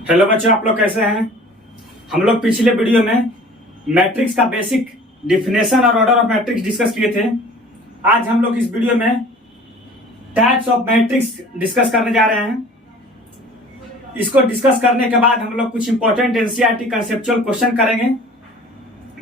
Hello बच्चों, आप लोग कैसे हैं। हम लोग पिछले वीडियो में मैट्रिक्स का बेसिक डिफिनेशन और ऑर्डर ऑफ मैट्रिक्स डिस्कस किए थे। आज हम लोग इस वीडियो में टाइप्स ऑफ मैट्रिक्स डिस्कस करने जा रहे हैं। इसको डिस्कस करने के बाद हम लोग कुछ इंपॉर्टेंट एनसीईआरटी कंसेप्चुअल क्वेश्चन करेंगे।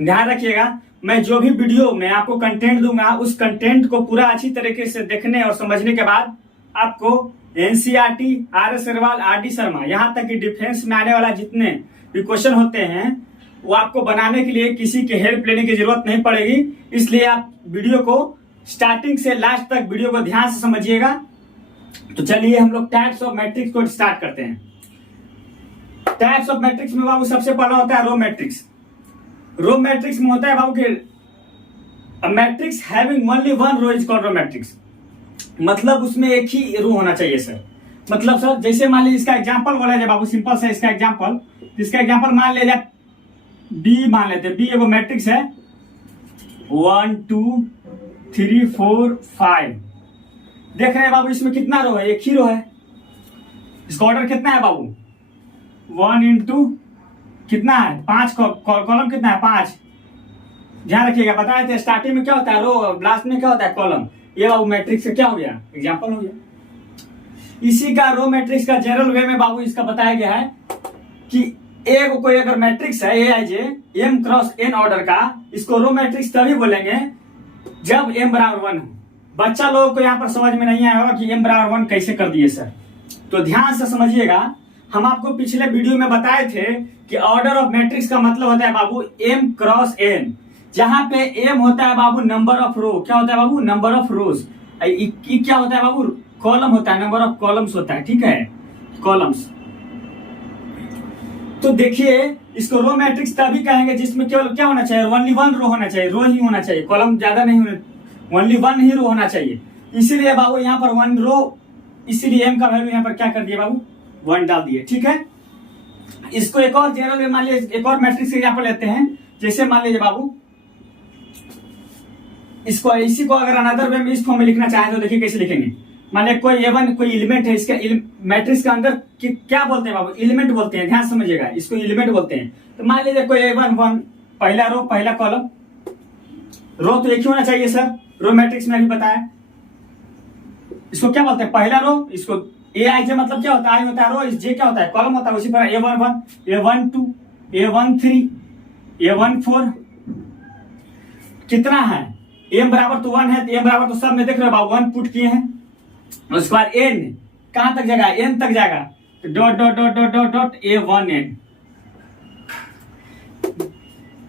ध्यान रखिएगा, मैं जो भी वीडियो में आपको कंटेंट दूंगा उस कंटेंट को पूरा अच्छी तरीके से देखने और समझने के बाद आपको NCERT, R S. Agarwal, R D. Sharma, यहाँ तक कि डिफेंस में आने वाला जितने भी क्वेश्चन होते हैं वो आपको बनाने के लिए किसी के हेल्प लेने की जरूरत नहीं पड़ेगी। इसलिए आप वीडियो को स्टार्टिंग से लास्ट तक वीडियो को ध्यान से समझिएगा। तो चलिए हम लोग टाइप्स ऑफ मैट्रिक्स को स्टार्ट करते हैं। टाइप्स ऑफ मैट्रिक्स में बाबू सबसे पहला होता है रो मैट्रिक्स। रो मैट्रिक्स में होता है बाबू के matrix having only one row is called row matrix. मतलब उसमें एक ही रो होना चाहिए सर। मतलब सर जैसे मान लीजिए इसका एग्जांपल बोला जाए बाबू, सिंपल से इसका एग्जांपल मान लिया जाए बी, मान लेते हैं बी एगो मैट्रिक्स है 1 2 3 4 5। देख रहे हैं बाबू इसमें कितना रो है? एक ही रो है। इसका ऑर्डर कितना है बाबू? 1 इंटू कितना है 5, कॉलम कितना है 5। ध्यान रखिएगा, बताए थे स्टार्टिंग में क्या होता है रो, लास्ट में क्या होता है कॉलम। ये बाबू मैट्रिक्स का क्या हो गया? एग्जांपल हो गया। इसी का रो मैट्रिक्स का जनरल वे में बाबू इसका बताया गया है कि एक कोई अगर मैट्रिक्स है ए आई जे एम क्रॉस एन ऑर्डर का, इसको रो मैट्रिक्स तभी बोलेंगे जब एम बराबर 1 हो। बच्चा लोगों को यहाँ पर समझ में नहीं आया होगा कि एम बराबर 1 कैसे कर दिए सर। तो ध्यान से समझिएगा, हम आपको पिछले वीडियो में बताए थे कि ऑर्डर ऑफ मैट्रिक्स का मतलब होता है बाबू एम क्रॉस एन, जहां पे एम होता है बाबू नंबर ऑफ रो। क्या होता है बाबू? नंबर ऑफ रोज। क्या होता है बाबू? कॉलम होता है, नंबर ऑफ कॉलम्स होता है। ठीक है, कॉलम्स। तो देखिए इसको रो मैट्रिक्स तभी कहेंगे जिसमें केवल क्या होना चाहिए? ओनली वन रो होना चाहिए, रो ही होना चाहिए, कॉलम ज्यादा नहीं होना, ओनली वन ही रो होना चाहिए। इसीलिए बाबू यहाँ पर वन रो, इसीलिए एम का वैल्यू यहाँ पर क्या कर दिए बाबू? 1 डाल दिए। ठीक है, इसको एक और जनरल में मान लीजिए एक और मैट्रिक्स यहाँ पर लेते हैं। जैसे मान लीजिए बाबू इसको, इसी को अगर अनदर वे में इस फॉर्म में लिखना चाहे तो देखिए कैसे लिखेंगे। मान लीजिए कोई एवन कोई एलिमेंट है, इसका मैट्रिक्स के अंदर क्या बोलते हैं बाबू? एलिमेंट बोलते हैं। ध्यान समझिएगा, इसको एलिमेंट बोलते हैं। तो मान लीजिए कोई एवन 1, पहला रो पहला कॉलम। रो तो एक ही होना चाहिए सर, रो मैट्रिक्स में अभी बताया। इसको क्या बोलते हैं? पहला रो। इसको ए आई जे मतलब क्या होता है? आई होता है रो, इस जे क्या होता है? कॉलम होता है। उसी तरह A11, A12, A13, A14 कितना है? एम बराबर तो 1 है, तो एम बराबर तो सब में देख रहे हो बाबू 1 पुट किए हैं। उसके बाद एन कहां तक जाएगा? एन तक जाएगा। तो dot dot dot dot dot dot A1N।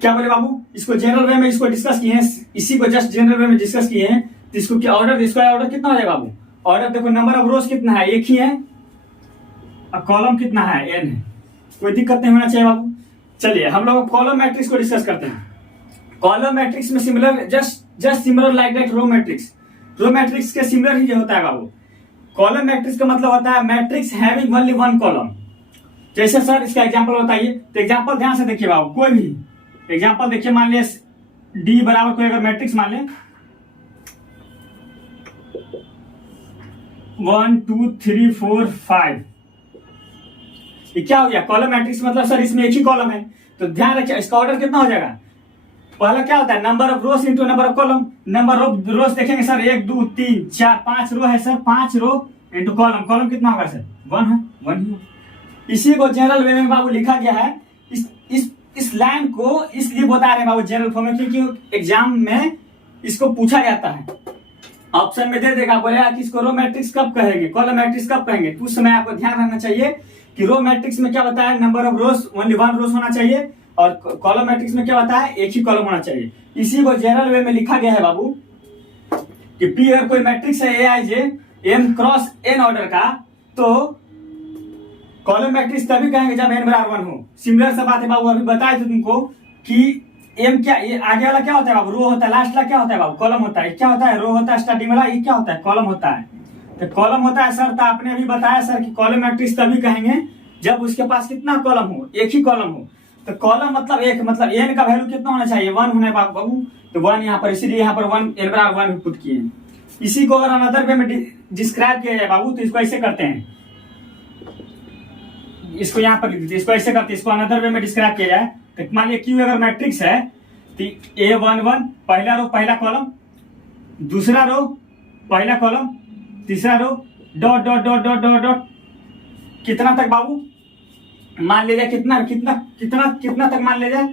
क्या बोले बाबू? इसको जनरल वे में इसको डिस्कस किए हैं, इसी को जस्ट जनरल वे में डिस्कस किए हैं। तो इसको क्या ऑर्डर, इसका ऑर्डर कितना हो जाएगा बाबू? ऑर्डर देखो, नंबर ऑफ रोज कितना है? एक ही है। और कॉलम कितना है? एन है। कोई दिक्कत नहीं होना चाहिए बाबू। चलिए हम लोग कॉलम मैट्रिक्स को डिस्कस करते हैं। कॉलम मैट्रिक्स में similar, just similar like that row matrix. Row matrix के सिमिलर ही होता है बाबू। कॉलम मैट्रिक्स का मतलब होता है matrix having only one column. जैसे सर इसका एग्जांपल बताइए। तो एग्जांपल ध्यान से देखिए बाबू, कोई भी एग्जांपल देखिए। मान लिया डी बराबर कोई अगर मैट्रिक्स मान लें 1 2 3 4 5, ये क्या हो गया? Column matrix. मतलब सर इसमें एक ही कॉलम है। तो ध्यान रखिए इसका ऑर्डर कितना हो जाएगा? पहला क्या होता है? Number of rose into number of column. Number of रोज देखेंगे सर 1 2 3 4 5 रो है sir, 5 rho into column. Column कितना होगा सर? 1 है, 1 ही। इसी को जनरल वे में बाबू लिखा गया है। इस लाइन को इसलिए बता रहे हैं बाबू जनरल फॉर्म में, क्योंकि एग्जाम में इसको पूछा जाता है। ऑप्शन में दे देगा, बोलेगा कि इसको रो मैट्रिक्स कब कहेंगे, कॉलम मैट्रिक्स कब कहेंगे। तो उस समय आपको ध्यान रखना चाहिए कि रो मैट्रिक्स में क्या बताया? नंबर ऑफ रोज ओनली 1 रोज होना चाहिए, और कॉलम मैट्रिक्स में क्या बताया? एक ही कॉलम होना चाहिए। इसी को जनरल वे में लिखा गया है बाबू कि पी अगर कोई मैट्रिक्स है ए आई जे एम क्रॉस एन ऑर्डर का, तो कॉलम मैट्रिक्स तभी कहेंगे जब एन बराबर 1 हो। सिमिलर सा बात है बाबू, अभी बताया था तुमको कि एम क्या, ये आगे वाला क्या होता है बाबू? रो होता है। लास्ट वाला क्या होता है बाबू? कॉलम होता है। क्या होता है? रो होता है। स्टार्टिंग वाला ये क्या होता है? कॉलम होता है। तो कॉलम होता है सर। तो आपने अभी बताया सर कि कॉलम मैट्रिक्स तभी कहेंगे जब उसके पास कितना कॉलम हो? एक ही कॉलम हो। तो कॉलम मतलब एक, मतलब एन का वैल्यू कितना होना चाहिए? 1 होना है बाबू। तो 1 यहाँ पर, इसीलिए यहाँ पर 1 एन बराबर 1 पुट किए। इसी को अगर अनदर वे में डिस्क्राइब किया जाए बाबू तो इसको ऐसे करते हैं। इसको यहाँ पर लिख दीजिए, इसको ऐसे करते, इसको अनदर वे में डिस्क्राइब किया जाए तो मान लिया क्यू अगर मैट्रिक्स है तो A11 पहला रो पहला कॉलम, दूसरा रो पहला कॉलम, तीसरा row dot dot dot dot dot dot, कितना तक बाबू मान ले जाए, कितना कितना कितना कितना तक मान ले जाए,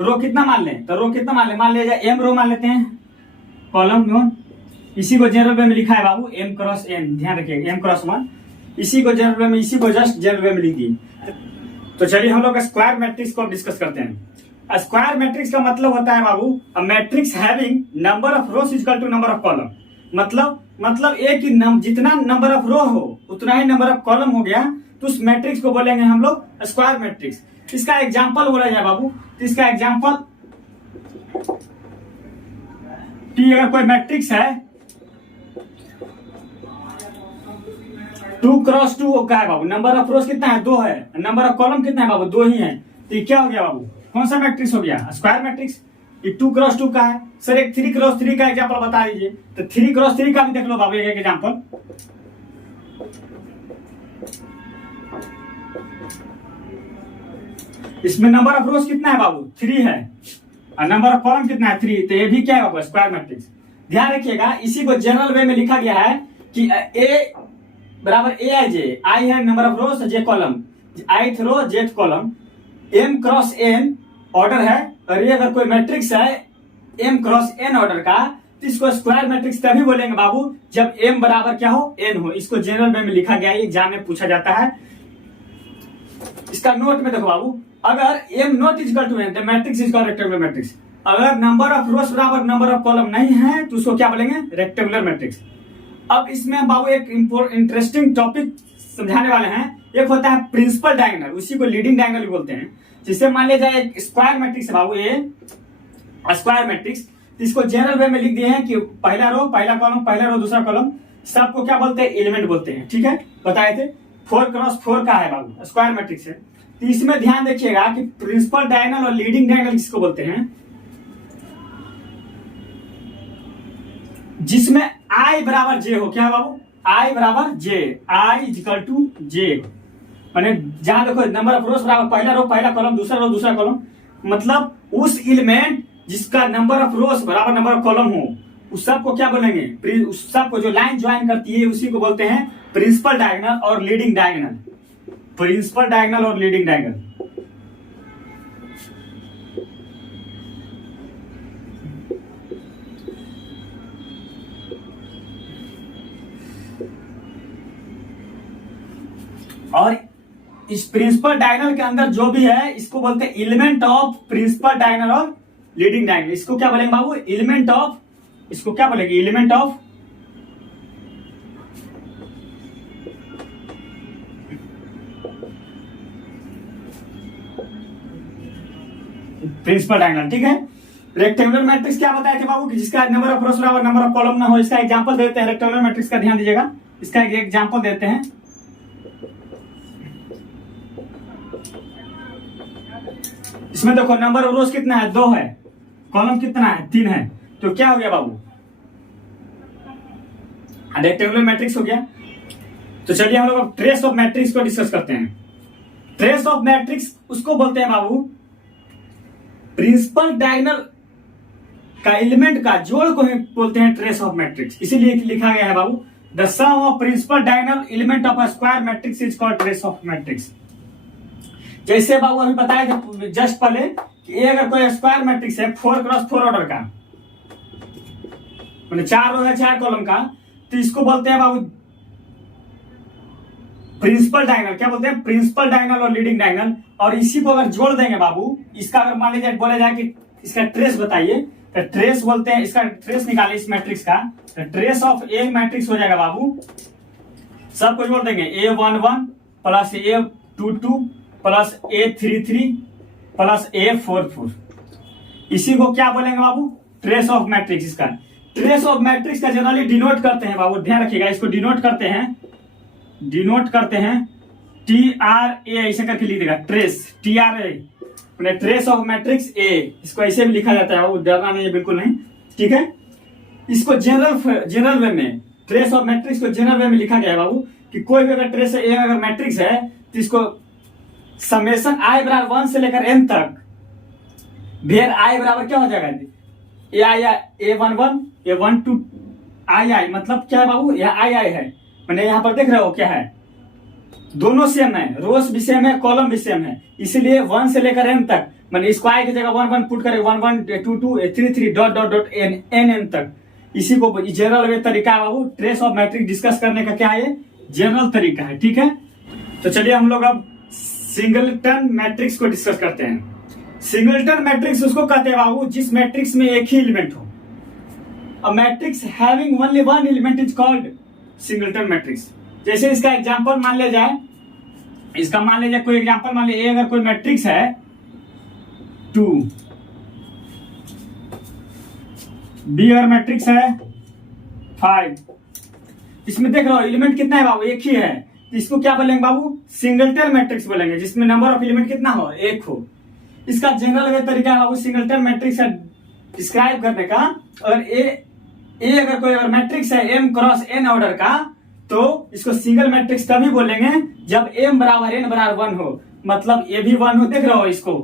रो कितना मान लें, तो रो कितना मान ले जाए एम रो मान लेते हैं, कॉलम वन, इसी को जनरल वे में लिखा है बाबू m क्रॉस n, ध्यान रखिएगा m क्रॉस 1, इसी को जनरल वे में, इसी को जस्ट जनरल वे में लिख दिए। तो चलिए हम लोग स्क्वायर मैट्रिक्स को डिस्कस करते हैं। स्क्वायर मैट्रिक्स का मतलब होता है बाबू a matrix having number of rows equal to number of column, मतलब एक ही जितना नंबर ऑफ रो हो उतना ही नंबर ऑफ कॉलम हो गया, तो उस मैट्रिक्स को बोलेंगे हम लोग स्क्वायर मैट्रिक्स। इसका एग्जांपल बोला जाए बाबू, तो इसका एग्जांपल टी अगर कोई मैट्रिक्स है 2 क्रॉस 2 का है बाबू, नंबर ऑफ रोज कितना है 2 है, नंबर ऑफ कॉलम कितना है बाबू 2 ही है, तो ये क्या हो गया बाबू, कौन सा मैट्रिक्स हो गया, स्क्वायर मैट्रिक्स। ये 2 क्रॉस 2 का है। सर एक 3 क्रॉस 3 का एग्जांपल बता दीजिए, तो 3 क्रॉस 3 का भी देख लो बाबू एक एग्जांपल। इसमें नंबर ऑफ रोज कितना है बाबू 3 है, और नंबर ऑफ कॉलम कितना है 3, तो ये भी क्या है बाबू स्क्वायर मैट्रिक्स। ध्यान रखिएगा इसी को जनरल वे में लिखा गया है कि ए बराबर ए आई जे, आई है number of rows, j column, ith row jth column, m cross n order है, और ये अगर कोई मैट्रिक्स है m क्रॉस n ऑर्डर का, तो इसको स्क्वायर मैट्रिक्स तभी बोलेंगे बाबू जब m बराबर क्या हो n हो। इसको जनरल वे में लिखा गया है, एग्जाम में पूछा जाता है। इसका नोट में देखो बाबू, अगर m not equal to n, the matrix is called rectangular matrix. अगर नंबर ऑफ रोज बराबर नंबर ऑफ कॉलम नहीं है तो उसको क्या बोलेंगे रेक्टेंगुलर मैट्रिक्स। अब इसमें हम बाबू एक इंटरेस्टिंग टॉपिक समझाने वाले हैं। एक होता है प्रिंसिपल डायगोनल, उसी को लीडिंग डायगोनल भी बोलते हैं। जिससे मान लिया जाए एक स्क्वायर मैट्रिक्स है बाबू, ये स्क्वायर मैट्रिक्स, इसको जनरल वे में लिख दिए हैं कि पहला रो पहला कॉलम, पहला रो दूसरा कॉलम, सबको क्या बोलते हैं एलिमेंट बोलते हैं। ठीक है, बताए थे 4 क्रॉस 4 का है बाबू, स्क्वायर मैट्रिक्स है। तो इसमें ध्यान देखिएगा कि प्रिंसिपल डायगोनल और लीडिंग डायगोनल किसको बोलते हैं, जिसमें i बराबर j हो। क्या है बाबू, i बराबर j, i equal to j, माने जहां देखो नंबर ऑफ रोज बराबर पहला रो पहला कॉलम, दूसरा रो दूसरा कॉलम, मतलब उस एलिमेंट जिसका नंबर ऑफ रोज बराबर नंबर ऑफ कॉलम हो, उस सब को क्या बोलेंगे, उस सब को जो लाइन ज्वाइन करती है उसी को बोलते हैं प्रिंसिपल डायगोनल और लीडिंग डायगोनल। प्रिंसिपल डायगोनल और लीडिंग डायगोनल। और इस प्रिंसिपल डायगोनल के अंदर जो भी है इसको बोलते हैं एलिमेंट ऑफ प्रिंसिपल डायगोनल और लीडिंग डायगोनल। इसको क्या बोलेंगे बाबू, एलिमेंट ऑफ, इसको क्या बोलेंगे एलिमेंट ऑफ प्रिंसिपल डायगोनल। ठीक है, रेक्टेंगुलर मैट्रिक्स क्या बताए थे बाबू कि जिसका नंबर ऑफ रोज बराबर नंबर ऑफ कॉलम ना हो। इसका एग्जांपल देते हैं रेक्टेंगुलर मैट्रिक्स का, ध्यान दीजिएगा, इसका एक एग्जांपल देते हैं। इसमें देखो नंबर ऑफ रोज कितना है 2 है, कॉलम कितना है 3 है, तो क्या हो गया बाबू रेक्टेंगुलर मैट्रिक्स हो गया। तो चलिए हम लोग ट्रेस ऑफ मैट्रिक्स को डिस्कस करते हैं। ट्रेस ऑफ मैट्रिक्स उसको बोलते हैं बाबू प्रिंसिपल डायगोनल का एलिमेंट का जोड़ को ही बोलते हैं ट्रेस ऑफ मैट्रिक्स। इसीलिए लिखा गया है बाबू the sum of principal diagonal element of a square matrix is called trace of matrix. जैसे बाबू अभी बताया था जस्ट पहले कि ये अगर कोई स्क्वायर मैट्रिक्स है 4 क्रॉस 4 ऑर्डर का, मतलब 4 रो है 4 कॉलम का, तो इसको बोलते हैं बाबू प्रिंसिपल डायगोनल। क्या बोलते हैं प्रिंसिपल डायगोनल और लीडिंग डायगोनल। और इसी को अगर जोड़ देंगे बाबू, इसका अगर मान लीजिए बोला जाए कि इसका ट्रेस बताइए, तो ट्रेस बोलते हैं, इसका ट्रेस निकाले इस मैट्रिक्स का, तो ट्रेस ऑफ ए मैट्रिक्स हो जाएगा बाबू, सबको जोड़ देंगे A11 plus A22 plus A33 plus A44। इसी को क्या बोलेंगे बाबू ट्रेस ऑफ मैट्रिक्स। इसका ट्रेस ऑफ मैट्रिक्स का जनरली डिनोट करते हैं बाबू, ध्यान रखिएगा, इसको डिनोट करते हैं TRA, ऐसे करके लिख देगा trace, TRA trace of matrix A, इसको ऐसे भी लिखा जाता है बाबू, डरना नहीं है बिल्कुल नहीं। ठीक है, इसको जनरल वे में ट्रेस ऑफ मैट्रिक्स को जनरल वे में लिखा गया है बाबू कि कोई भी अगर ट्रेस A अगर मैट्रिक्स है तो इसको समेशन आई बराबर 1 से लेकर n तक वेयर आई बराबर क्या हो जाएगा, ए आई ए वन वन ए वन टू आई आई, मतलब क्या है बाबू, यह आई आई है। मैंने यहाँ पर देख रहे हो क्या है, दोनों सेम है, रोज भी सेम है, कॉलम भी सेम है, इसीलिए 1 से लेकर n तक, मैंने इसको आई की जगह 1 1 पुट करें 1 1 2 2 3 3 डॉट डॉट डॉट n तक। इसी को जनरल वे तरीका है बाबू, ट्रेस ऑफ मैट्रिक्स डिस्कस करने का क्या है, ये जनरल तरीका है, ठीक है। तो चलिए हम लोग अब सिंगलटन मैट्रिक्स को डिस्कस करते हैं। सिंगलटन मैट्रिक्स उसको कहते हैं बाबू जिस मैट्रिक्स में एक ही एलिमेंट हो। अ matrix having only one element is called singleton matrix. जैसे इसका एग्जांपल मान लिया जाए, इसका मान लिया जाए कोई एग्जांपल मान लिया, अगर कोई मैट्रिक्स है 2, बी अगर मैट्रिक्स है 5, इसमें देख रहे हो एलिमेंट कितना है बाबू, एक ही है, इसको क्या बोलेंगे बाबू, सिंगलटन मैट्रिक्स बोलेंगे, जिसमें नंबर ऑफ एलिमेंट कितना हो, एक हो। इसका जनरल वे तरीका है बाबू सिंगलटन मैट्रिक्स का डिस्क्राइब करने का। और ए अगर कोई अगर मैट्रिक्स है m क्रॉस n ऑर्डर का, तो इसको सिंगल मैट्रिक्स तभी बोलेंगे जब m बराबर n बराबर 1 हो, मतलब ए भी 1 हो। देख रहे हो इसको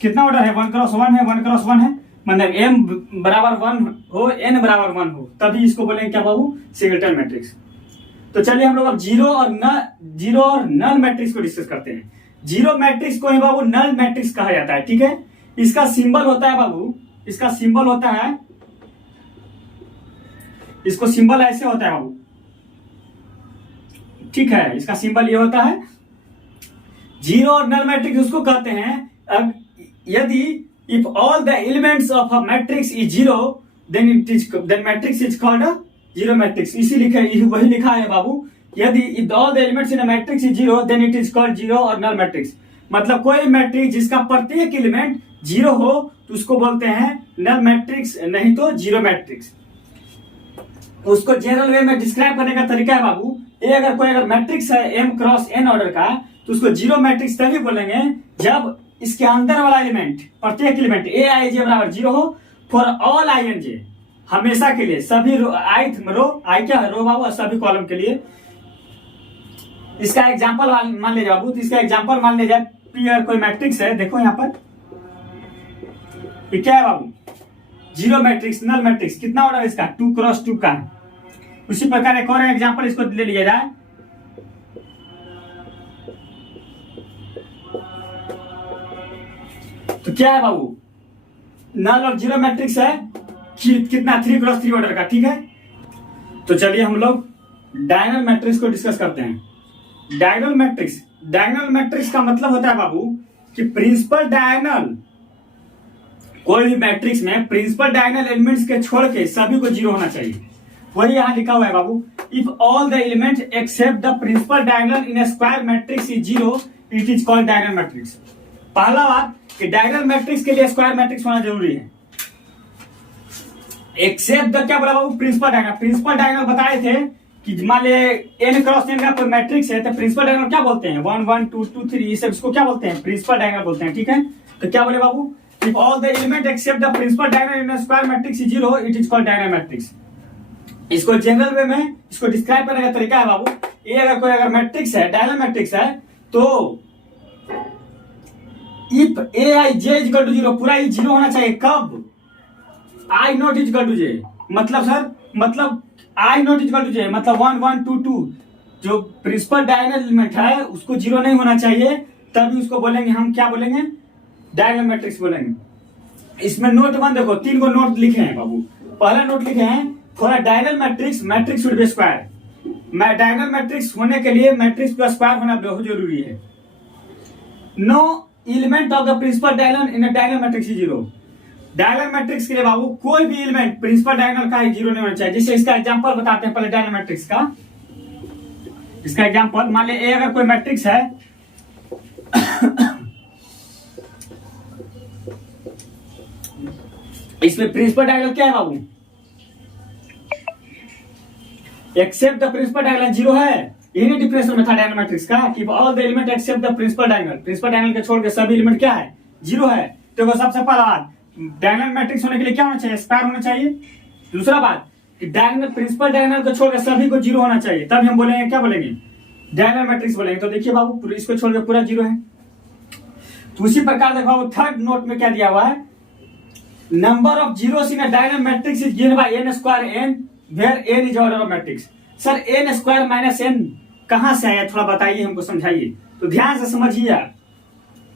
कितना ऑर्डर है, 1 क्रॉस 1 है, 1 क्रॉस 1 है, मतलब m बराबर 1 हो, n बराबर 1 हो, तभी इसको बोलेंगे क्या बाबू, सिंगलटन मैट्रिक्स। तो चलिए हम लोग अब जीरो और नल मैट्रिक्स को डिस्कस करते हैं। जीरो मैट्रिक्स को ही बाबू नल मैट्रिक्स कहा जाता है, ठीक है। इसका सिंबल होता है बाबू, इसका सिंबल होता है, इसको सिंबल ऐसे होता है बाबू, ठीक है, इसका सिंबल ये होता है। जीरो और नल मैट्रिक्स उसको कहते हैं यदि if all the elements of a matrix is zero then matrix is called a zero matrix. वही लिखा है बाबू, यदि if all the elements in a matrix is zero then it is called zero और नल मैट्रिक्स। मतलब कोई matrix जिसका प्रत्येक एलिमेंट जीरो हो तो उसको बोलते हैं नल मैट्रिक्स, नहीं तो जीरो मैट्रिक्स। उसको जनरल वे में डिस्क्राइब करने का तरीका है बाबू, ये अगर कोई मैट्रिक्स है m क्रॉस n ऑर्डर का, तो उसको जीरो मैट्रिक्स तभी बोलेंगे जब इसके अंदर वाला एलिमेंट, प्रत्येक एलिमेंट ए आई जे बराबर जीरो हो for all i and j, हमेशा के लिए, सभी रो आई क्या है रो बाबू, सभी कॉलम के लिए। इसका एग्जांपल मान ले जाए बाबू, तो इसका एग्जांपल मान ले जाए पी अगर कोई मैट्रिक्स है, देखो यहाँ पर ये क्या है बाबू, जीरो मैट्रिक्स, नल मैट्रिक्स, कितना ऑर्डर इसका 2 क्रॉस 2 का है। उसी प्रकार एक और एग्जांपल इसको ले लिया जाए, तो क्या है बाबू, नल और जीरो मैट्रिक्स है कितना 3 क्रॉस 3 ऑर्डर का, ठीक है। तो चलिए हम लोग डायगोनल मैट्रिक्स को डिस्कस करते हैं। डायगोनल मैट्रिक्स का मतलब होता है बाबू कि प्रिंसिपल डायगोनल, कोई भी मैट्रिक्स में प्रिंसिपल डायगोनल एलिमेंट्स के छोड़ के सभी को जीरो होना चाहिए। वही यहां लिखा हुआ है बाबू, if all the elements except the principal diagonal in a square matrix is zero it is called diagonal matrix. पहला बात कि डायगोनल मैट्रिक्स के लिए स्क्वायर मैट्रिक्स होना जरूरी है। एक्सेप्ट द क्या बोला बाबू, प्रिंसिपल डायगोनल। प्रिंसिपल डायगोनल बताए थे कि मान ले n क्रॉस n का कोई मैट्रिक्स है तो प्रिंसिपल डायगोनल क्या बोलते हैं, 1 1 2 2 3, ये सब इसको क्या बोलते हैं, प्रिंसिपल डायगोनल बोलते हैं, ठीक है। तो क्या बोले बाबू, if all the element except the principal diagonal in a square matrix is zero it is called diagonal matrix। इसको जनरल वे में इसको डिस्क्राइब करने का तरीका है बाबू, ये अगर कोई मैट्रिक्स है, डायगोनल मैट्रिक्स है, तो if ai j is equal to zero, पूरा ही जीरो होना चाहिए। कब i not is equal to j, मतलब सर, मतलब i not is equal to j, मतलब 1 1 2 2 जो प्रिंसिपल डायगोनल एलिमेंट है उसको जीरो नहीं होना चाहिए, तभी उसको बोलेंगे हम क्या बोलेंगे, डायगोनल मैट्रिक्स बोलेंगे। इसमें नोट 1 देखो, 3 को नोट लिखे हैं बाबू। पहला नोट लिखे हैं, for a diagonal matrix should be square. Diagonal matrix होने के लिए मैट्रिक्स का स्क्वायर होना बहुत जरूरी है। No element of the principal diagonal in a diagonal matrix is zero. Diagonal matrix के लिए बाबू कोई भी एलिमेंट प्रिंसिपल डायगोनल का जीरो नहीं होना चाहिए। जैसे इसका एग्जांपल बताते हैं पहले डायगोनल मैट्रिक्स का। इसका एग्जांपल मान ले ए अगर कोई मैट्रिक्स है इसमें प्रिंसिपल डायगोनल क्या है बाबू, except the principal diagonal zero है। यही डिफरेंशियल मेथड डायगोनल मैट्रिक्स का कि all the element except the principal diagonal, principal diagonal के छोड़ के सभी एलिमेंट क्या है, जीरो है। तो सबसे पहला बात, डायगोनल मैट्रिक्स होने के लिए क्या होना चाहिए, स्क्वायर होना चाहिए। दूसरा बात कि डायगोनल प्रिंसिपल डायगोनल को छोड़ के सभी को जीरो होना चाहिए, तब हम बोलेंगे क्या बोलेंगे, डायगोनल मैट्रिक्स बोलेंगे। तो देखिए बाबू इसको छोड़ के पूरा जीरो है, तो उसी प्रकार देखो थर्ड नोट में क्या दिया हुआ है, number of zeros in a dynamic matrix is given by n square n where n is order of matrix. Sir n square minus n कहां से आया, थोड़ा बताइए हमको, समझाइए। तो ध्यान से समझिए।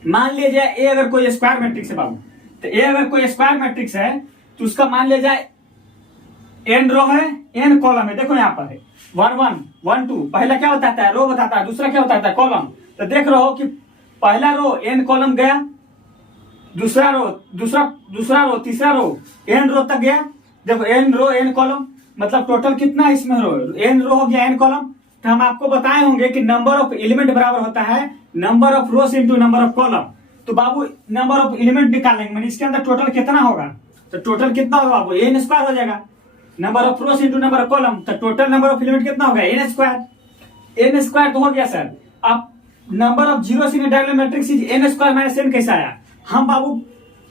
मान लीजिए ए अगर कोई स्क्वायर मैट्रिक्स है बाबू, तो ए अगर कोई स्क्वायर मैट्रिक्स है तो उसका मान लिया जाए n रो है n कॉलम है। देखो यहाँ पर है 1 1 1 2, पहला क्या बताता है, रो बताता है, दूसरा क्या बताता है, कॉलम। तो देख रहे हो कि पहला रो n कॉलम गया, दूसरा रो तीसरा रो n रो तक गया। देखो n रो n कॉलम, मतलब टोटल कितना है इसमें रो, n रो हो गया n कॉलम। तो हम आपको बताए होंगे कि नंबर ऑफ एलिमेंट बराबर होता है number of rows into number of column. तो बाबू नंबर ऑफ एलिमेंट निकालेंगे, मैंने इसके अंदर टोटल कितना होगा, तो टोटल कितना होगा बाबू, n स्क्वायर हो जाएगा। Number of rows into number of column, तो टोटल नंबर ऑफ एलिमेंट कितना होगा, n स्क्वायर तो हो गया सर। अब number of zeros in diagonal matrix is n square minus n कैसा आया। हम बाबू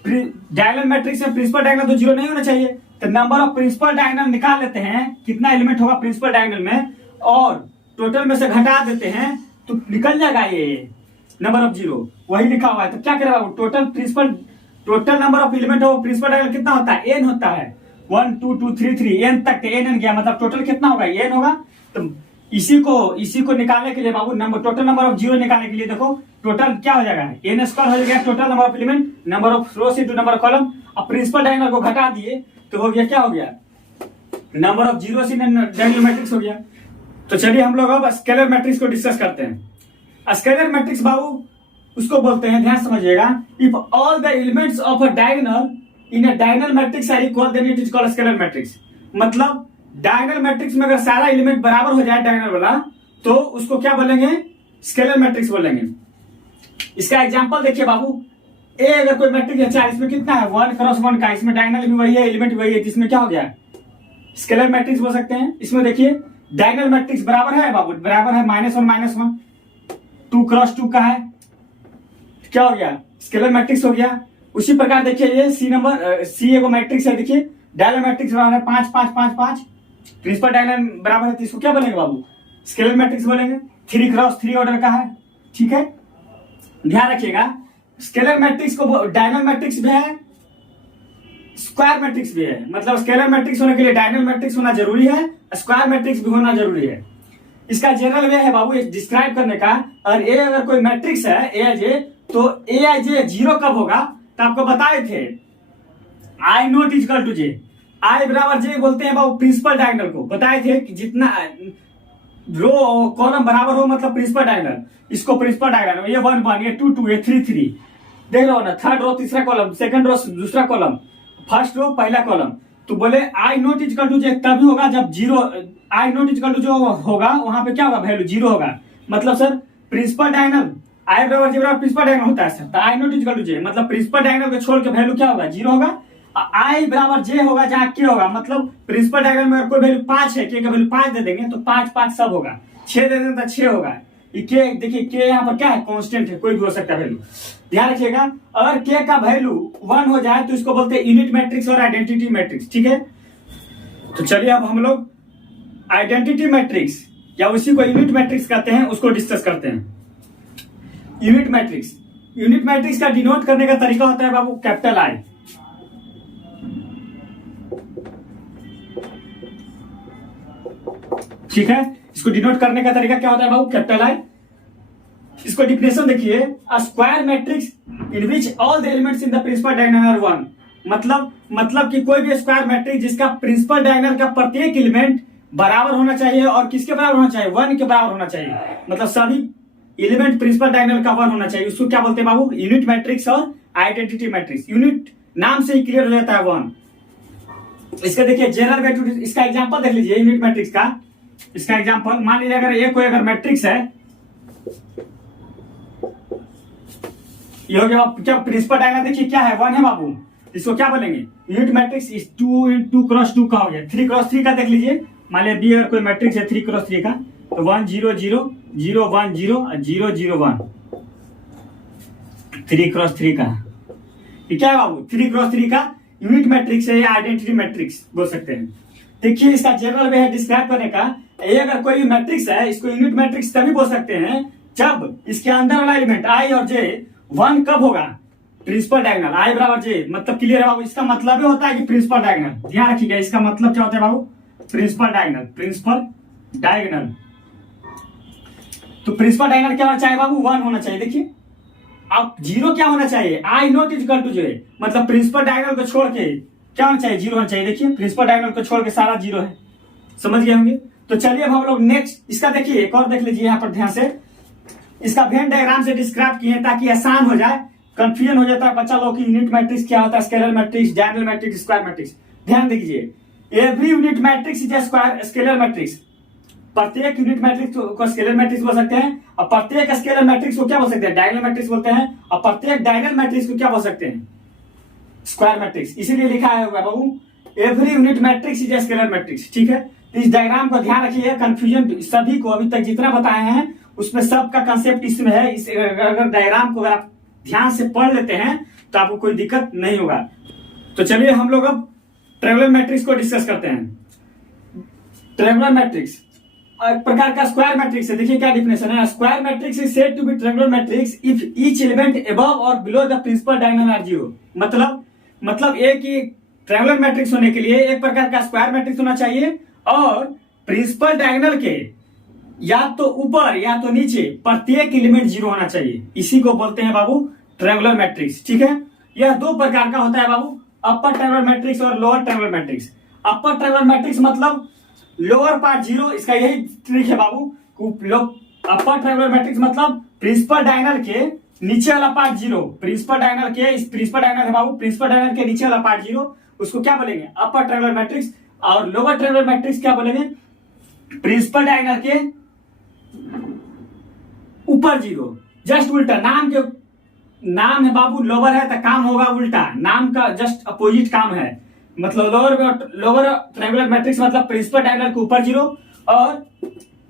डायगोनल मैट्रिक्स में प्रिंसिपल डायगोनल तो जीरो नहीं होना चाहिए, तो नंबर ऑफ प्रिंसिपल डायगोनल निकाल लेते हैं, कितना एलिमेंट होगा प्रिंसिपल डायगोनल में, और टोटल में से घटा देते हैं तो निकल जाएगा ये नंबर ऑफ जीरो, वही लिखा हुआ है। तो क्या करेगा, टोटल नंबर ऑफ एलिमेंट हो प्रिंसिपल डायगोनल कितना होता है, n होता है। 1 2 2 3 3 n तक n गया, मतलब टोटल कितना होगा, n होगा। तो इसी को निकालने के लिए बाबू टोटल नंबर ऑफ जीरो निकालने के लिए देखो टोटल क्या हो जाएगा, n स्क्वायर हो जाएगा total number of element, number of rows into number of column. अब प्रिंसिपल डायगोनल को घटा दिए तो हो गया, क्या हो गया, number of zeros in diagonal matrix हो गया। तो चलिए हम लोग अब स्केलर मैट्रिक्स को डिस्कस करते हैं। स्केलर मैट्रिक्स बाबू उसको बोलते हैं, ध्यान समझिएगा, if all the elements of a diagonal in a diagonal matrix are equal then it is called scalar matrix. मतलब डायगोनल मैट्रिक्स में अगर सारा एलिमेंट बराबर हो जाए डायगोनल वाला, तो उसको क्या बोलेंगे, स्केलर मैट्रिक्स बोलेंगे। इसका एग्जांपल देखिए बाबू, ए अगर कोई मैट्रिक्स है 4, इसमें कितना है 1 क्रॉस 1 का, इसमें डायगोनल भी वही है, एलिमेंट भी वही है, जिसमें क्या हो गया, स्केलर मैट्रिक्स बोल सकते हैं। इसमें देखिए डायगोनल मैट्रिक्स बराबर है बाबू, बराबर है -1 2 क्रॉस 2 का है, क्या हो गया, स्केलर मैट्रिक्स हो गया। उसी प्रकार देखिए ये सी एगो मैट्रिक्स है, देखिए डायगोनल मैट्रिक्स बराबर है 5 5 5 5, प्रिंसिपल डायगोनल बराबर है, तो इसको क्या बोलेंगे बाबू, स्केलर मैट्रिक्स बोलेंगे। 3 क्रॉस 3 ऑर्डर का है, ठीक है, ध्यान रखिएगा। स्केलर मैट्रिक्स को डायगोनल मैट्रिक्स भी है, स्क्वायर मैट्रिक्स भी है, मतलब स्केलर मैट्रिक्स होने के लिए डायगोनल मैट्रिक्स होना जरूरी है, स्क्वायर मैट्रिक्स भी होना जरूरी है। इसका जनरल वे है बाबू डिस्क्राइब करने का। और ए अगर कोई मैट्रिक्स है ए आई जे, तो ए आई जे जीरो कब होगा, तो आपको बताए थे आई नॉट इजकल टू जे, आई बराबर जे बोलते हैं बाबू प्रिंसिपल डायगोनल को, बताए थे कि जितना रो कॉलम बराबर हो मतलब प्रिंसिपल डायगोनल, इसको प्रिंसिपल डायगोनल, ये 1 1, ये 2 2, ये 3 3, देख रहे हो ना, थर्ड रो तीसरा कॉलम, सेकंड रो दूसरा कॉलम, फर्स्ट रो पहला कॉलम। तो बोले i not equal to j तभी होगा जब zero, i not equal to जो होगा वहां पे क्या होगा, वैल्यू जीरो होगा। मतलब सर प्रिंसिपल डायगोनल आई बराबर जे बराबर प्रिंसिपल डायगोनल होता है सर, तो आई नॉट इजकल टू जे मतलब प्रिंसिपल डायगोनल को छोड़ के वैल्यू क्या होगा, जीरो होगा। आई बराबर जे होगा जहां के होगा, मतलब प्रिंसिपल डायगोनल में कोई वैल्यू 5 है, के का वैल्यू 5 दे देंगे तो 5 5 सब होगा, 6 दे देंगे तो 6 होगा। के देखिए के यहाँ पर क्या है, कांस्टेंट है, कोई भी हो सकता है वैल्यू, ध्यान रखिएगा। अगर के का वैल्यू 1 हो जाए तो इसको बोलते हैं यूनिट मैट्रिक्स और आइडेंटिटी मैट्रिक्स, ठीक है। तो चलिए अब हम लोग आइडेंटिटी मैट्रिक्स या उसी को यूनिट मैट्रिक्स कहते हैं उसको डिस्कस करते हैं। यूनिट मैट्रिक्स का डिनोट करने का तरीका होता है बाबू कैपिटल आई, ठीक है। इसको डिनोट करने का तरीका क्या होता है बाबू, कैपिटल आई। इसको डिफिनेशन देखिए, a square matrix in which all the elements in the principal diagonal are 1, मतलब कि कोई भी स्क्वायर मैट्रिक्स जिसका प्रिंसिपल डायगोनल का प्रत्येक एलिमेंट बराबर होना चाहिए, और किसके बराबर होना चाहिए, 1 के बराबर होना चाहिए, मतलब सभी एलिमेंट प्रिंसिपल डायगोनल का 1 होना चाहिए। उसको क्या बोलते हैं बाबू, यूनिट मैट्रिक्स और आइडेंटिटी मैट्रिक्स। यूनिट नाम से ही क्लियर हो जाता है 1। इसका देखिए जनरल वे टू, इसका एग्जांपल देख लीजिए यूनिट मैट्रिक्स का। इसका एग्जांपल मान लीजिए अगर ये कोई अगर मैट्रिक्स है, ये हो गया क्या, प्रिंसिपल डायगोनल देखिए क्या है, 1 है बाबू, इसको क्या बोलेंगे, यूनिट मैट्रिक्स इस 2 क्रॉस 2 का हो गया। 3 क्रॉस 3 का देख लीजिए, मान लीजिए बी अगर कोई मैट्रिक्स है 3 क्रॉस 3 का, तो 1 0 0 0 1 0 0 0 1, 3 क्रॉस 3 का ये क्या है बाबू, 3 क्रॉस 3 का यूनिट मैट्रिक्स है या आइडेंटिटी मैट्रिक्स बोल सकते हैं। देखिए इसका जनरल वे है डिस्क्राइब करने का, ये अगर कोई मैट्रिक्स है इसको यूनिट मैट्रिक्स तभी बोल सकते हैं जब इसके अंदर वाला एलिमेंट आई और जे वन कब होगा? प्रिंसिपल डायगोनल आई बराबर जे, मतलब क्लियर है बाबू। इसका मतलब ये होता है कि प्रिंसिपल डायगोनल, ध्यान रखिएगा इसका मतलब क्या होता है बाबू, प्रिंसिपल डायगोनल। प्रिंसिपल डायगोनल तो प्रिंसिपल डायगोनल क्या होना चाहिए बाबू? वन होना चाहिए। देखिए अब जीरो क्या होना चाहिए? आई नॉट इक्वल टू जे, मतलब प्रिंसिपल डायगोनल को छोड़ के क्या होना चाहिए? जीरो होना चाहिए। देखिए प्रिंसिपल डायगोनल को छोड़ के सारा जीरो है, समझ गए होंगे। तो चलिए अब हम लोग नेक्स्ट इसका देखिए, एक और देख लीजिए यहाँ पर ध्यान से, इसका वेन डायग्राम से डिस्क्राइब किए ताकि आसान हो जाए, कंफ्यूजन हो जाता है बच्चा लोग की यूनिट मैट्रिक्स क्या होता है, scalar matrix, diagonal matrix, square matrix. ध्यान दीजिए, every unit matrix is A square scalar matrix. प्रत्येक यूनिट मैट्रिक्स को स्केलर मैट्रिक्स बोल सकते हैं, और प्रत्येक स्केलर मैट्रिक्स को क्या बोल सकते हैं? डायगोनल मैट्रिक्स बोलते हैं, और प्रत्येक डायगोनल मैट्रिक्स को क्या बोल सकते हैं? Square matrix. इसीलिए लिखा है बाबू every unit matrix is a scalar matrix. ठीक है, तो इस डायग्राम को ध्यान रखिए, कंफ्यूजन सभी को अभी तक जितना बताए हैं उसमें सबका कंसेप्ट इसमें है। इस अगर डायग्राम को अगर आप ध्यान से पढ़ लेते हैं तो आपको कोई दिक्कत नहीं होगा। तो चलिए हम लोग अब ट्रायंगुलर मैट्रिक्स को डिस्कस करते हैं। ट्रायंगुलर मैट्रिक्स एक प्रकार का स्क्वायर मैट्रिक्स है। देखिए क्या डिफिनेशन है, square matrix is said to be triangular matrix if each element above और below the principal diagonal are zero. मतलब एक ही ट्रायंगुलर मैट्रिक्स होने के लिए एक प्रकार का स्क्वायर मैट्रिक्स होना चाहिए, और प्रिंसिपल डायगोनल के या तो ऊपर या तो नीचे प्रत्येक एलिमेंट जीरो होना चाहिए। इसी को बोलते हैं बाबू ट्रायंगुलर मैट्रिक्स। ठीक है, यह दो प्रकार का होता है बाबू, अपर ट्रायंगुलर मैट्रिक्स और लोअर ट्रायंगुलर मैट्रिक्स। अपर ट्रायंगुलर मैट्रिक्स मतलब लोअर पार्ट जीरो, इसका यही ट्रिक है बाबू। अपर ट्रायंगुलर मैट्रिक्स मतलब प्रिंसिपल डायगोनल के नीचे वाला पार्ट जीरो, प्रिंसिपल डायगोनल के, इस प्रिंसिपल डायगोनल है बाबू, प्रिंसिपल डायगोनल के नीचे वाला पार्ट जीरो, उसको क्या बोलेंगे? अपर ट्रायंगुलर मैट्रिक्स। और लोअर ट्रायंगुलर मैट्रिक्स क्या बोलेंगे? प्रिंसिपल डायगोनल के ऊपर जीरो, जस्ट उल्टा। नाम है बाबू लोअर है तो काम होगा उल्टा, नाम का जस्ट अपोजिट काम है। मतलब लोअर ट्रायंगुलर मैट्रिक्स मतलब प्रिंसिपल डायगोनल के ऊपर जीरो, और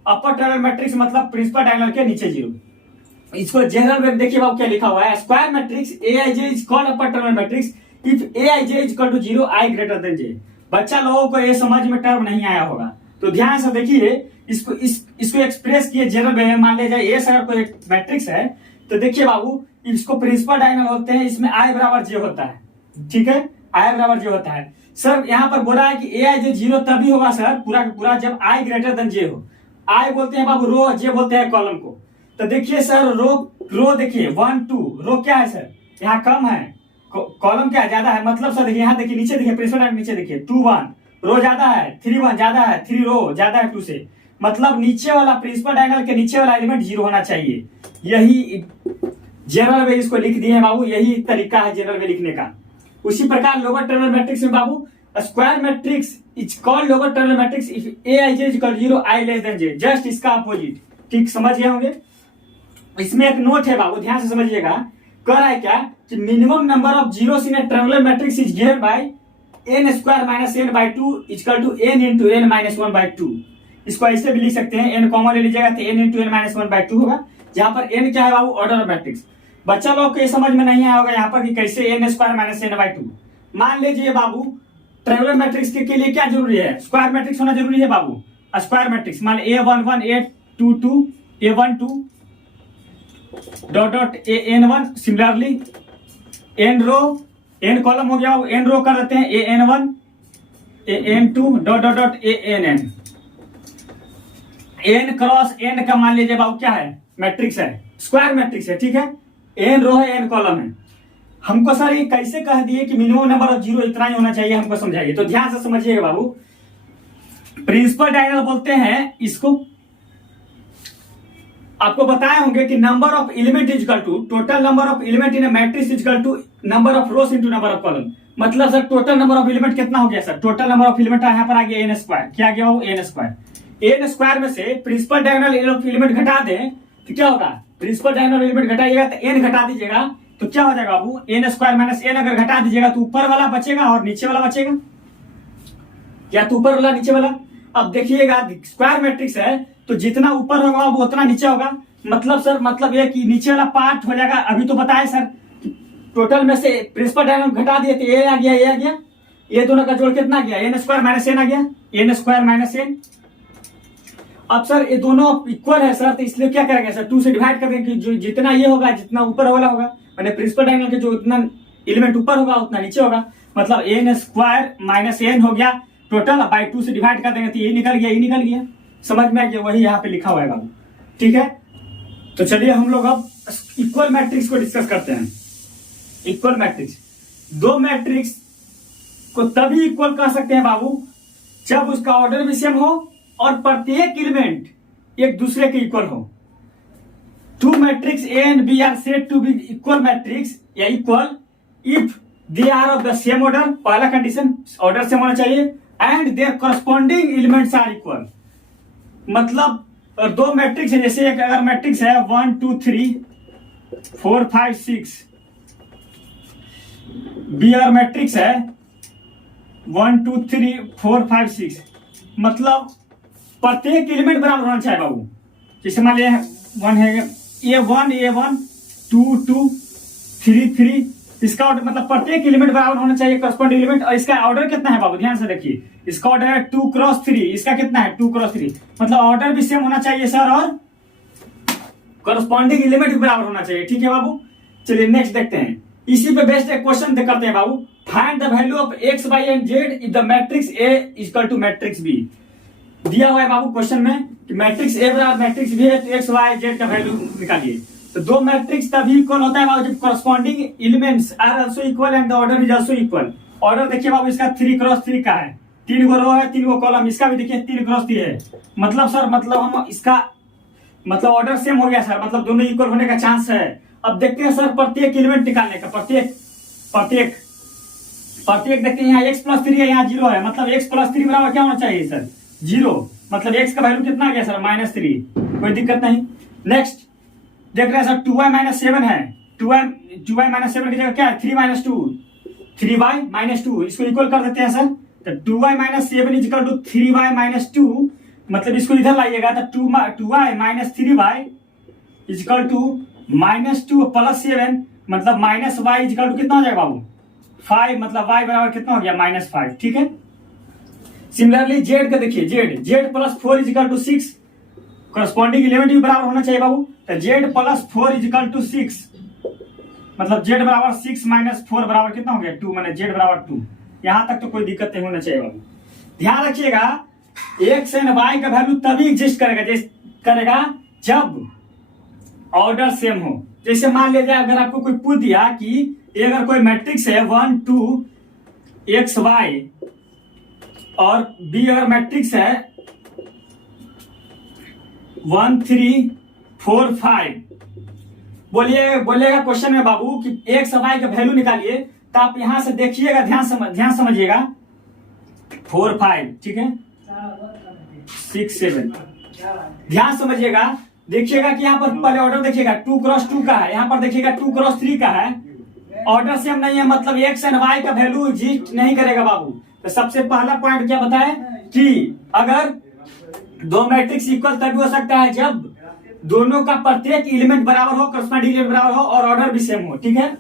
अपर ट्रायंगुलर मैट्रिक्स मतलब प्रिंसिपल डायगोनल के नीचे जीरो। इसको जनरल में देखिए बाबू क्या लिखा हुआ है, square matrix Aij is called upper triangular matrix if Aij is equal to zero, I greater than j. बच्चा लोगों को ये समझ में टर्म नहीं आया होगा, तो ध्यान से देखिए इसको एक्सप्रेस किए जनरल में। मान लीजिए ये अगर कोई मैट्रिक्स है तो देखिए बाबू इसको प्रिंसिपल डायगोनल होते हैं, इसमें आई बराबर जे होता है। ठीक है, आई बराबर जे होता है। सर यहाँ पर बोला है कि Aij जीरो तभी होगा सर पूरा पूरा जब आई ग्रेटर देन जे हो। आई बोलते हैं बाबू रो, जे बोलते हैं कॉलम को। तो देखिए सर रो देखिए 1 2, रो क्या है सर? यहाँ कम है, कॉलम क्या ज्यादा है। मतलब सर देखिए यहाँ देखिए नीचे देखिए, प्रिंसिपल डायगोनल नीचे देखिए 2 1, रो ज्यादा है, 3 1 ज्यादा है, 3 रो ज्यादा है 2 से। मतलब नीचे वाला प्रिंसिपल डायगोनल के नीचे वाला एलिमेंट जीरो होना चाहिए। यही जनरल वे इसको लिख दिए हैं बाबू, यही तरीका है जनरल वे लिखने का। उसी प्रकार लोअर ट्रायंगुलर मैट्रिक्स में बाबू square matrix is called lower triangular matrix if Aij is equal to zero, I less than j, just इसका अपोजिट। ठीक समझ गए होंगे। इसमें एक नोट है बाबू, ध्यान से समझिएगा। कह रहा है क्या कि minimum number of zeros in a triangular matrix is given by n square minus n by 2 equal to n into n minus 1 by 2। इसको ऐसे भी लिख सकते हैं, n कॉमन ले लीजिएगा तो n into n minus 1 by 2 होगा, जहां पर n क्या है बाबू? Order of matrix. बच्चा लोग को ये समझ में नहीं आया होगा यहाँ पर कि कैसे n square minus n by 2। मान लीजिए बाबू ट्रायंगुलर मैट्रिक्स के लिए क्या जरूरी है? स्क्वायर मैट्रिक्स होना जरूरी है बाबू। स्क्वायर मैट्रिक्स मान A11 A22 A12 dot dot an1, similarly n रो n कॉलम हो गया, n रो कर देते हैं an1 an2 dot dot dot ann। n cross n का मान लीजिए बाबू क्या है? मैट्रिक्स है, स्क्वायर मैट्रिक्स है। ठीक है, n रो है n कॉलम है। हमको सर ये कैसे कह दिए कि मिनिमम नंबर ऑफ जीरो इतना ही होना चाहिए, हमको समझाइए। तो ध्यान से समझिएगा बाबू, प्रिंसिपल डायगोनल बोलते हैं इसको। आपको बताए होंगे कि number of element is equal to total number of element in a matrix is equal to number of rows into number of column. मतलब sir total number of element कितना हो गया sir? Total number of element यहाँ पर आ गया n square. क्या गया वो? n square. n स्क्वायर में से प्रिंसिपल डायगोनल एलिमेंट घटा दें तो क्या होगा? प्रिंसिपल डायगोनल एलिमेंट घटाइएगा तो n घटा दीजिएगा तो क्या हो जाएगा बाबू? n स्क्वायर माइनस n अगर घटा दीजिएगा तो ऊपर वाला बचेगा और नीचे वाला बचेगा, या तो ऊपर वाला नीचे वाला। अब देखिएगा स्क्वायर मैट्रिक्स है तो जितना ऊपर होगा वो उतना नीचे होगा। मतलब सर मतलब ये कि नीचे वाला पार्ट हो जाएगा। अभी तो बताए सर टोटल में से प्रिंसिपल डायगोनल घटा दिए तो a आ गया, ये दोनों का जोड़ कितना गया? n स्क्वायर माइनस n आ गया, n स्क्वायर माइनस n। अब सर ये दोनों इक्वल है सर, तो इसलिए क्या करेंगे सर? 2 से डिवाइड कर देंगे, जो जितना ये होगा जितना ऊपर वाला होगा। मैंने प्रिंसिपल डायगोनल के जो उतना एलिमेंट ऊपर होगा उतना नीचे होगा, मतलब एन स्क्वायर माइनस एन हो गया, टोटल बाई 2 से डिवाइड कर देंगे तो ये निकल गया, ये निकल गया। समझ में आ गया, वही यहाँ पे लिखा हुआ है बाबू। ठीक है, तो चलिए हम लोग अब इक्वल मैट्रिक्स को डिस्कस करते हैं। इक्वल मैट्रिक्स, दो मैट्रिक्स को तभी इक्वल कह सकते हैं बाबू जब उसका ऑर्डर भी सेम हो और प्रत्येक एलिमेंट एक दूसरे के इक्वल हो। Two matrix A and B are said to be equal matrix या equal if they are of the same order, पहला कंडीशन ऑर्डर सेम होना चाहिए, and their corresponding elements are equal. मतलब दो मैट्रिक्स है, जैसे एक अगर मैट्रिक्स है 1 2 3 4 5 6, बी अगर मैट्रिक्स है 1 2 3 4 5 6, मतलब प्रत्येक एलिमेंट बराबर होना चाहिए बाबू। जैसे मान लिया 1 है A1 2 2 3 3, इसका ऑर्डर मतलब प्रत्येक एलिमेंट बराबर होना चाहिए करस्पॉन्डिंग एलिमेंट। और इसका ऑर्डर कितना है बाबू, ध्यान से देखिए, इसका ऑर्डर है 2 क्रॉस 3, इसका कितना है 2 क्रॉस 3, मतलब ऑर्डर भी सेम होना चाहिए सर और करस्पॉन्डिंग एलिमेंट भी बराबर होना चाहिए। ठीक है बाबू, चलिए नेक्स्ट देखते हैं। इसी पे बेस्ड एक क्वेश्चन करते हैं बाबू। Find the value of x y and z if the matrix A equal to matrix B. दिया हुआ है बाबू क्वेश्चन में कि मैट्रिक्स ए बराबर मैट्रिक्स बी है, तो एक्स वाई जेड का वैल्यू निकालिए। तो दो मैट्रिक्स तभी इक्वल होता है बाबू जब corresponding elements are also equal and the order is also equal. Order देखिए बाबू, इसका 3 क्रॉस 3 का है, 3 गो रो है 3 गो कॉलम, इसका भी देखिए 3 क्रॉस 3 है। मतलब सर मतलब हम इसका मतलब ऑर्डर सेम हो गया सर, मतलब दोनों इक्वल होने का चांस है। अब देखते हैं सर प्रत्येक एलिमेंट निकालने का, प्रत्येक देखते हैं। यहाँ x प्लस 3 है, यहाँ 0 है, मतलब x प्लस 3 बराबर क्या होना चाहिए सर 0, मतलब x का वैल्यू कितना आ गया सर -3, कोई दिक्कत नहीं। नेक्स्ट देख रहे हैं सर 2y माइनस 7 है, 2y माइनस 7 की जगह क्या है 3 माइनस 2, 3y माइनस 2, इसको इक्वल कर देते हैं सर। तो 2y minus 7 equal to 3y minus 2, मतलब इसको इधर लाइएगा तो 2y minus 3y equal to -2 plus 7, मतलब माइनस y इक्वल टू कितना हो जाएगा बाबू 5, मतलब y बराबर कितना हो गया -5। ठीक है, सिमिलरली जेड का देखिए, z plus 4 equal to 6, corresponding element भी बराबर होना चाहिए बाबू। तो जेड प्लस 4 इक्वल टू 6, मतलब जेड बराबर 6 माइनस 4 बराबर कितना हो गया 2, मतलब जेड बराबर 2। यहां तक तो कोई दिक्कत नहीं होना चाहिए बाबू। ध्यान रखिएगा एक्स एंड वाई का वैल्यू तभी एग्जिस्ट करेगा जब ऑर्डर सेम हो। जैसे मान लीजिए अगर आपको कोई पूछ दिया कि अगर कोई मैट्रिक्स है 1 2 एक्स वाई और बी अगर मैट्रिक्स है 1 3 4 5, बोलिएगा क्वेश्चन में बाबू कि एक्स वाई का वैल्यू निकालिए, तो आप यहां से देखिएगा, ध्यान समझिएगा 4 5, ठीक है 6 7, ध्यान समझिएगा, देखिएगा कि यहाँ पर पहले ऑर्डर देखिएगा 2 क्रॉस 2 का है, यहाँ पर देखिएगा 2 क्रॉस 3 का है, ऑर्डर सेम नहीं है, मतलब एक्स एंड वाई का वैल्यू एग्जिस्ट नहीं करेगा बाबू। तो सबसे पहला पॉइंट क्या बताए कि अगर दो मैट्रिक्स इक्वल तभी हो सकता है जब दोनों का प्रत्येक एलिमेंट बराबर हो, करस्पॉन्डिंग एलिमेंट बराबर हो और ऑर्डर भी सेम हो। ठीक है,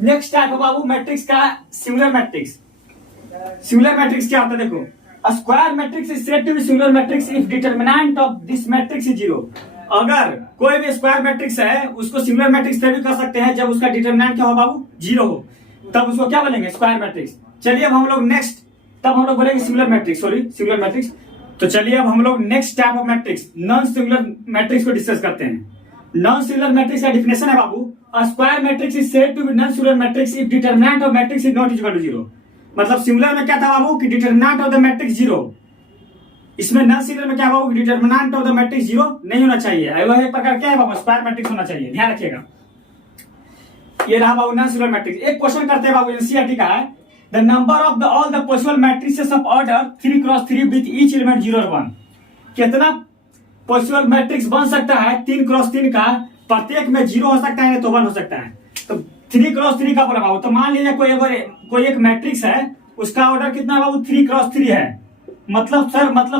नेक्स्ट टाइप है बाबू मैट्रिक्स का सिमिलर मैट्रिक्स। सिमिलर मैट्रिक्स क्या होता है देखो, a square matrix is said to be similar matrix if determinant of this matrix is 0। अगर कोई भी स्क्वायर मैट्रिक्स है उसको सिमिलर मैट्रिक्स तभी कर सकते हैं जब उसका डिटरमिनेंट क्या हो बाबू 0 हो, तब उसको क्या बोलेंगे स्क्वायर मैट्रिक्स। चलिए अब हम लोग नेक्स्ट, तब हम लोग बोलेंगे सिमिलर मैट्रिक्स। तो चलिए अब हम लोग next type of matrix non similar matrix को डिस्कस करते हैं। नॉन सिमिलर मैट्रिक्स का डिफिनेशन है बाबू, a square matrix is said to be non-similar matrix if determinant of matrix is not equal to 0। मतलब सिमिलर में क्या था बाबू कि डिटरमिनेंट ऑफ द मैट्रिक्स 0, इसमें नॉन सिमिलर में क्या बाबू कि डिटरमिनेंट ऑफ द मैट्रिक्स 0 नहीं होना चाहिए। वह एक प्रकार क्या है बाबू स्क्वायर मैट्रिक्स होना चाहिए, ध्यान रखिएगा। ये रहा बाबू नॉन सिमिलर मैट्रिक्स। एक क्वेश्चन करते हैं बाबू एनसीईआरटी का है, the number of the all the possible matrices of order 3 cross 3 with each element 0 और 1। कितना पॉसिबल मैट्रिक्स बन सकता है 3 क्रॉस 3 का, प्रत्येक में 0 हो सकता है तो 1 हो सकता है। तो 3 क्रॉस 3 का बोला बाबू, तो मान लीजिए कोई एक मैट्रिक्स है, उसका ऑर्डर कितना है बाबू 3 क्रॉस 3 है, मतलब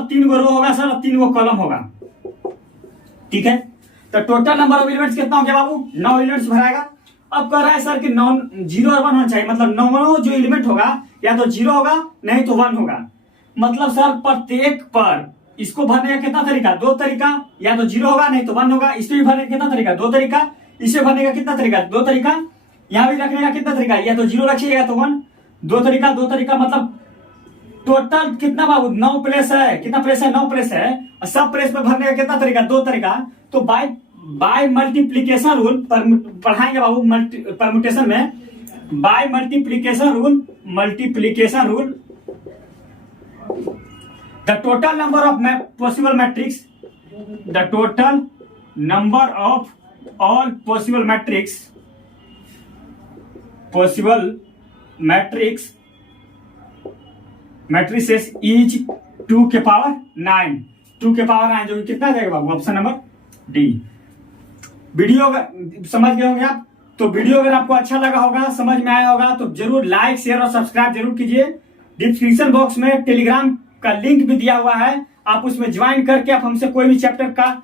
3 गो रो होगा सर, 3 गो कॉलम होगा। ठीक है, तो टोटल नंबर ऑफ एलिमेंट्स कितना हो गया बाबू 9 एलिमेंट्स भराएगा। अब कह रहा है सर कि 0 और 1 होना चाहिए, मतलब 9 जो एलिमेंट होगा या तो 0 होगा नहीं तो 1 होगा। मतलब सर प्रत्येक पर इसको भरने का कितना तरीका, 2 तरीका, या तो 0 होगा नहीं तो 1 होगा। इसमें भी भरने का कितना तरीका, 2 तरीका। इसे भरने का कितना तरीका, 2 तरीका। यहाँ भी रखने का कितना तरीका है, या तो 0 रखिएगा तो 1, दो तरीका मतलब टोटल कितना बाबू 9 प्लेस है, कितना प्लेस है 9 प्लेस है, और सब प्लेस पे भरने का कितना तरीका, 2 तरीका। तो बाय मल्टीप्लीकेशन रूल पढ़ाएंगे बाबू, परमुटेशन में by multiplication rule the total number of possible matrix, the total number of all possible matrices is 2 के पावर 9, 2 के पावर 9, जो कि कितना जाएगा बाबू, ऑप्शन नंबर डी। वीडियो समझ गए होंगे आप। तो वीडियो अगर आपको अच्छा लगा होगा, समझ में आया होगा, तो जरूर लाइक शेयर और सब्सक्राइब जरूर कीजिए। डिस्क्रिप्शन बॉक्स में टेलीग्राम का लिंक भी दिया हुआ है, आप उसमें ज्वाइन करके आप हमसे कोई भी चैप्टर का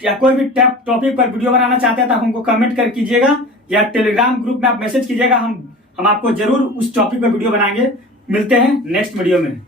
या कोई भी टॉपिक पर वीडियो बनाना चाहते हैं तो आप हमको कमेंट कर कीजिएगा, या टेलीग्राम ग्रुप में आप मैसेज कीजिएगा, हम आपको जरूर उस टॉपिक पर वीडियो बनाएंगे। मिलते हैं नेक्स्ट वीडियो में।